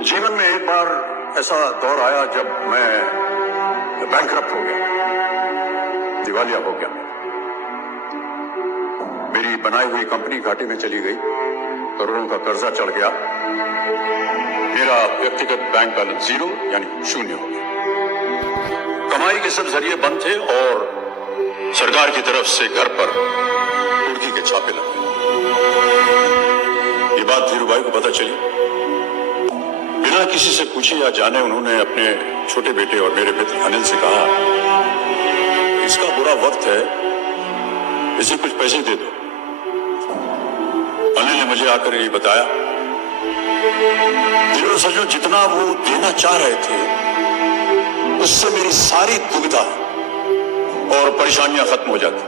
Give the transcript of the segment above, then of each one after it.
जीवन में एक बार ऐसा दौर आया जब मैं बैंकरप्ट हो गया, दिवालिया हो गया। मेरी बनाई हुई कंपनी घाटे में चली गई, करोड़ों का कर्जा चढ़ गया, मेरा व्यक्तिगत बैंक बैलेंस जीरो यानी शून्य हो गया। कमाई के सब जरिए बंद थे और सरकार की तरफ से घर पर कुर्की के छापे लग गए। ये बात धीरूभाई को पता चली। बिना किसी से पूछे या जाने उन्होंने अपने छोटे बेटे और मेरे मित्र अनिल से कहा, इसका बुरा वक्त है, इसे कुछ पैसे दे दो। अनिल ने मुझे आकर ये बताया, दिलो सजो जितना वो देना चाह रहे थे उससे मेरी सारी दुविधा और परेशानियां खत्म हो जाती।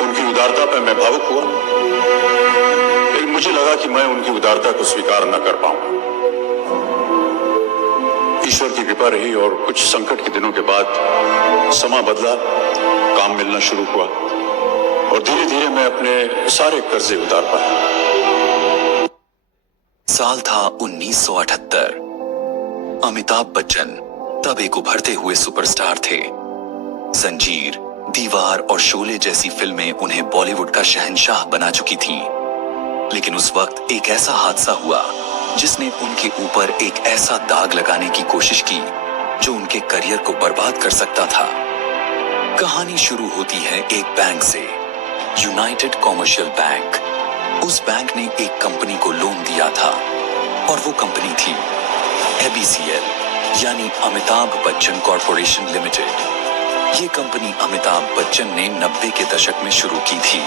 उनकी उदारता पर मैं भावुक हुआ, लेकिन मुझे लगा कि मैं उनकी उदारता को स्वीकार न कर पाऊंगा। ईश्वर की कृपा रही और कुछ संकट के दिनों के बाद समा बदला, काम मिलना शुरू हुआ और धीरे धीरे मैं अपने सारे कर्जे उतार पाया। साल था 1978। अमिताभ बच्चन तब एक उभरते हुए सुपरस्टार थे। जंजीर, दीवार और शोले जैसी फिल्में उन्हें बॉलीवुड का शहंशाह बना चुकी थीं। लेकिन उस वक्त एक ऐसा हादसा हुआ जिसने उनके ऊपर एक ऐसा दाग लगाने की कोशिश की जो उनके करियर को बर्बाद कर सकता था। कहानी शुरू होती है एक बैंक से, यूनाइटेड कॉमर्शियल बैंक। उस बैंक ने एक कंपनी को लोन दिया था और वो कंपनी थी ABCL यानी अमिताभ बच्चन कॉरपोरेशन लिमिटेड। ये कंपनी अमिताभ बच्चन ने 90 के दशक में शुरू की थी।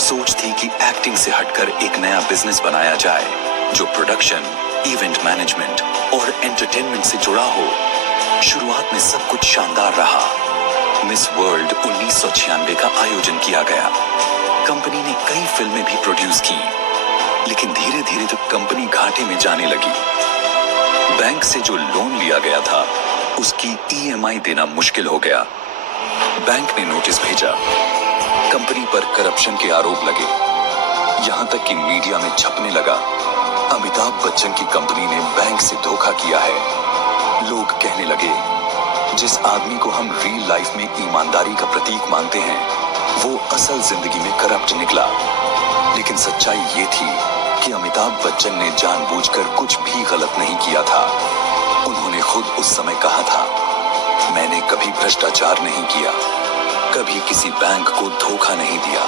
सोच थी कि एक्टिंग से हटकर एक नया बिजनेस बनाया जाए जो प्रोडक्शन, इवेंट मैनेजमेंट और एंटरटेनमेंट से जुड़ा हो। शुरुआत में सब कुछ शानदार रहा। मिस वर्ल्ड 1996 का आयोजन किया गया। कंपनी ने कई फिल्में भी प्रोड्यूस की, लेकिन धीरे धीरे जब कंपनी घाटे में जाने लगी, बैंक से जो लोन लिया गया था उसकी EMI देना मुश्किल हो गया। बैंक ने नोटिस भेजा, कंपनी पर करप्शन के आरोप लगे, यहां तक कि मीडिया में छपने लगा अमिताभ बच्चन की कंपनी ने बैंक से धोखा किया है। लोग कहने लगे, जिस आदमी को हम रियल लाइफ में ईमानदारी का प्रतीक मानते हैं वो असल जिंदगी में करप्ट निकला। लेकिन सच्चाई ये थी कि अमिताभ बच्चन ने जानबूझकर कुछ भी गलत नहीं किया था। उन्होंने खुद उस समय कहा था, मैंने कभी भ्रष्टाचार नहीं किया, कभी किसी बैंक को धोखा नहीं दिया।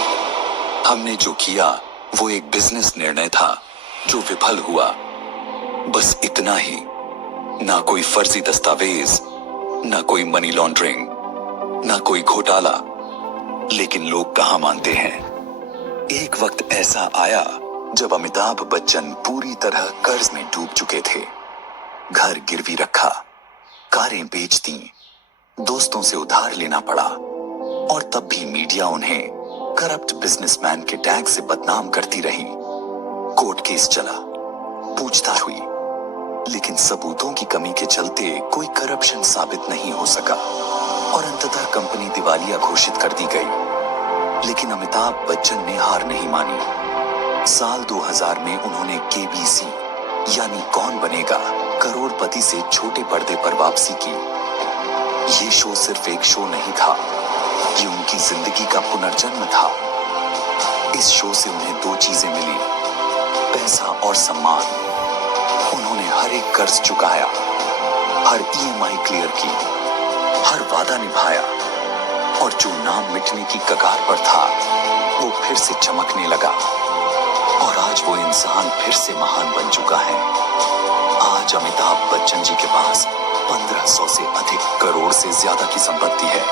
हमने जो किया वो एक बिजनेस निर्णय था जो विफल हुआ, बस इतना ही। ना कोई फर्जी दस्तावेज, ना कोई मनी लॉन्ड्रिंग, ना कोई घोटाला। लेकिन लोग कहां मानते हैं। एक वक्त ऐसा आया जब अमिताभ बच्चन पूरी तरह कर्ज में डूब चुके थे। घर गिरवी रखा, कारें बेच दी, दोस्तों से उधार लेना पड़ा और तब भी मीडिया उन्हें करप्ट बिजनेसमैन के टैग से बदनाम करती रही। कोर्ट केस चला, पूछताछ हुई, लेकिन सबूतों की कमी के चलते कोई करप्शन साबित नहीं हो सका और अंततः कंपनी दिवालिया घोषित कर दी गई। लेकिन अमिताभ बच्चन ने हार नहीं मानी। साल 2000 में उन्होंने KBC यानी कौन बनेगा करोड़पति से छोटे पर्दे पर वापसी की। ये शो सिर्फ एक शो नहीं था, ये उनकी जिंदगी का पुनर्जन्म था। इस शो से उन्हें दो चीजें मिली, पैसा और सम्मान। उन्होंने हर एक कर्ज चुकाया, हर EMI क्लियर की, हर वादा निभाया और जो नाम मिटने की कगार पर था वो फिर से चमकने लगा। और आज वो इंसान फिर से महान बन चुका है। आज अमिताभ बच्चन जी के पास 1500 से अधिक करोड़ से ज्यादा की संपत्ति है।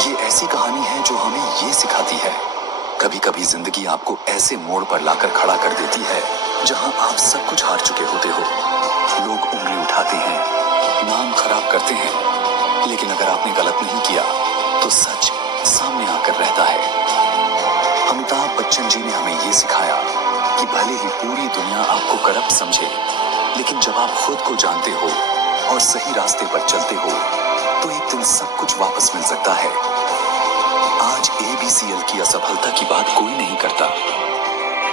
ये ऐसी कहानी है जो हमें ये सिखाती है, कभी कभी जिंदगी आपको ऐसे मोड़ पर लाकर खड़ा कर देती है जहां आप सब कुछ हार चुके होते हो। लोग उंगली उठाते हैं, नाम खराब करते हैं, लेकिन अगर आपने गलत नहीं किया तो सच सामने आकर रहता है। अमिताभ बच्चन जी ने हमें ये सिखाया कि भले ही पूरी दुनिया आपको करप्ट समझे, लेकिन जब आप खुद को जानते हो और सही रास्ते पर चलते हो तो एक दिन सब कुछ वापस मिल सकता है। आज ABCL की असफलता की बात कोई नहीं करता,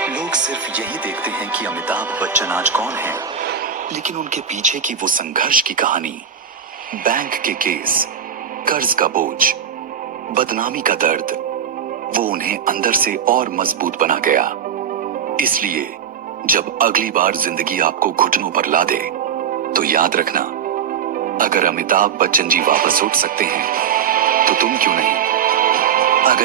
लोग सिर्फ यही देखते हैं कि अमिताभ बच्चन आज कौन है, लेकिन उनके पीछे की वो संघर्ष की कहानी, बैंक के केस, कर्ज का बोझ, बदनामी का दर्द, वो उन्हें अंदर से और मजबूत बना गया। इसलिए जब अगली बार जिंदगी आपको घुटनों पर ला दे, तो याद रखना, अगर अमिताभ बच्चन जी वापस उठ सकते हैं, तो तुम क्यों नहीं? अगर